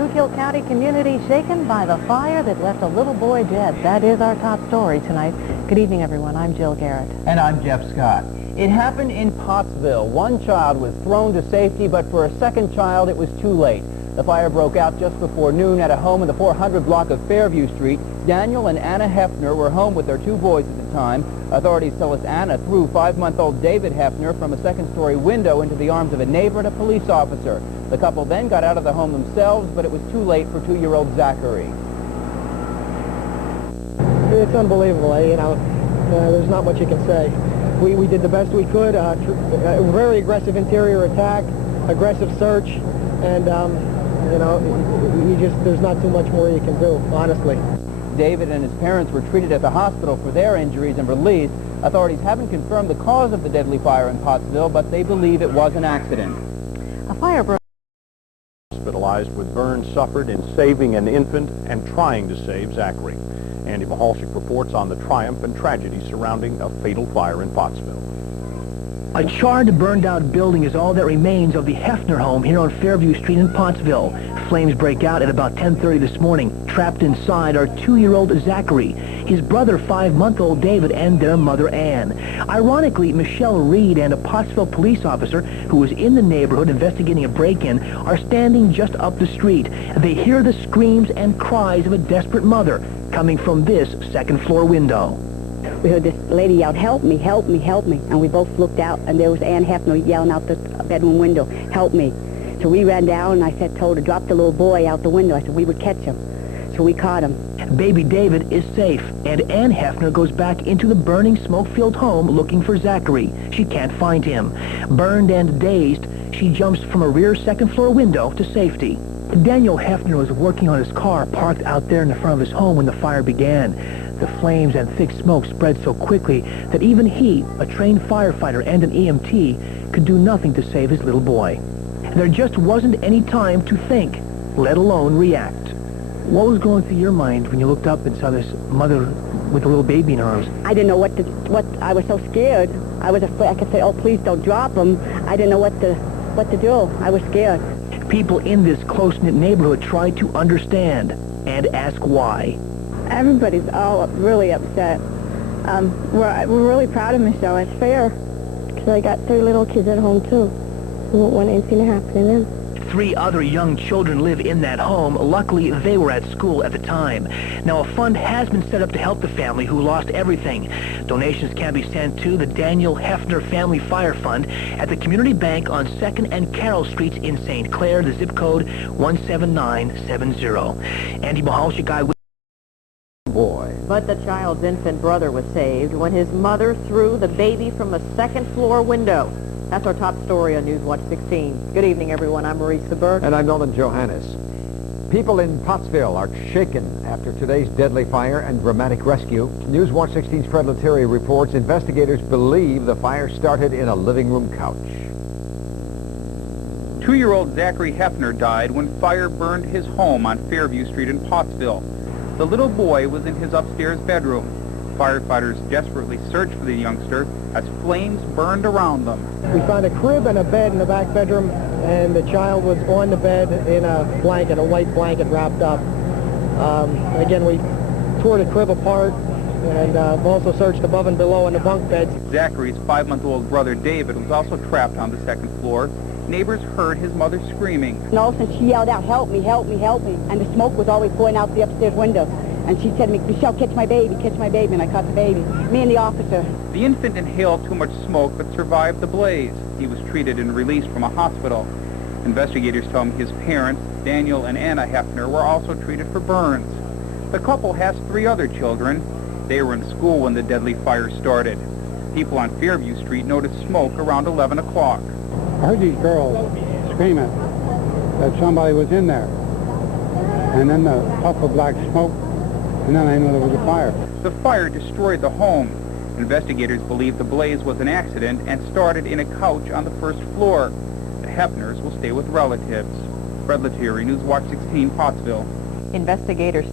Schuylkill County community shaken by the fire that left a little boy dead. That is our top story tonight. Good evening, everyone. I'm Jill Garrett. And I'm Jeff Scott. It happened in Pottsville. One child was thrown to safety, but for a second child, it was too late. The fire broke out just before noon at a home in the 400 block of Fairview Street. Daniel and Anna Hefner were home with their two boys at the time. Authorities tell us Anna threw 5-month-old David Hefner from a second-story window into the arms of a neighbor and a police officer. The couple then got out of the home themselves, but it was too late for 2-year-old Zachary. It's unbelievable, there's not much you can say. We did the best we could. A very aggressive interior attack, aggressive search, and there's not too much more you can do, honestly. David and his parents were treated at the hospital for their injuries and released. Authorities haven't confirmed the cause of the deadly fire in Pottsville, but they believe it was an accident. A fire broke. Hospitalized with burns suffered in saving an infant and trying to save Zachary. Andy Mahalchik reports on the triumph and tragedy surrounding a fatal fire in Pottsville. A charred, burned-out building is all that remains of the Hefner home here on Fairview Street in Pottsville. Flames break out at about 10:30 this morning. Trapped inside are 2-year-old Zachary, his brother 5-month-old David, and their mother Ann. Ironically, Michelle Reed and a Pottsville police officer who was in the neighborhood investigating a break-in are standing just up the street. They hear the screams and cries of a desperate mother coming from this second-floor window. We heard this lady yell, "Help me, help me, help me." And we both looked out, and there was Ann Hefner yelling out the bedroom window, "Help me." So we ran down, and I told her, drop the little boy out the window. I said we would catch him. So we caught him. Baby David is safe, and Ann Hefner goes back into the burning, smoke-filled home looking for Zachary. She can't find him. Burned and dazed, she jumps from a rear second-floor window to safety. Daniel Hefner was working on his car parked out there in the front of his home when the fire began. The flames and thick smoke spread so quickly that even he, a trained firefighter and an EMT, could do nothing to save his little boy. There just wasn't any time to think, let alone react. What was going through your mind when you looked up and saw this mother with a little baby in her arms? I didn't know what I was so scared. I was afraid. I could say, "Oh, please don't drop him." I didn't know what to do. I was scared. People in this close-knit neighborhood tried to understand and ask why. Everybody's all really upset. We're really proud of Michelle. It's fair. Because I got 3 little kids at home, too. We won't want anything to happen to them. 3 other young children live in that home. Luckily, they were at school at the time. Now, a fund has been set up to help the family who lost everything. Donations can be sent to the Daniel Hefner Family Fire Fund at the Community Bank on 2nd and Carroll Streets in St. Clair, the zip code 17970. Andy Mahalchik, Boy. But the child's infant brother was saved when his mother threw the baby from a second-floor window. That's our top story on News Watch 16. Good evening, everyone. I'm Maurice Burke. And I'm Nolan Johannes. People in Pottsville are shaken after today's deadly fire and dramatic rescue. News Watch 16's Fred Lettieri reports investigators believe the fire started in a living room couch. 2-year-old Zachary Hefner died when fire burned his home on Fairview Street in Pottsville. The little boy was in his upstairs bedroom. Firefighters desperately searched for the youngster as flames burned around them. We found a crib and a bed in the back bedroom, and the child was on the bed in a blanket, a white blanket wrapped up. Again, we tore the crib apart and also searched above and below in the bunk beds. Zachary's 5-month-old brother David was also trapped on the second floor. Neighbors heard his mother screaming. And all of a sudden she yelled out, "Help me, help me, help me." And the smoke was always going out the upstairs window. And she said to me, "Michelle, catch my baby, catch my baby." And I caught the baby, me and the officer. The infant inhaled too much smoke but survived the blaze. He was treated and released from a hospital. Investigators tell him his parents, Daniel and Anna Hefner, were also treated for burns. The couple has 3 other children. They were in school when the deadly fire started. People on Fairview Street noticed smoke around 11 o'clock. I heard these girls screaming that somebody was in there. And then the puff of black smoke, and then I knew there was a fire. The fire destroyed the home. Investigators believe the blaze was an accident and started in a couch on the first floor. The Hefners will stay with relatives. Fred Lettieri, News Watch 16, Pottsville. Investigators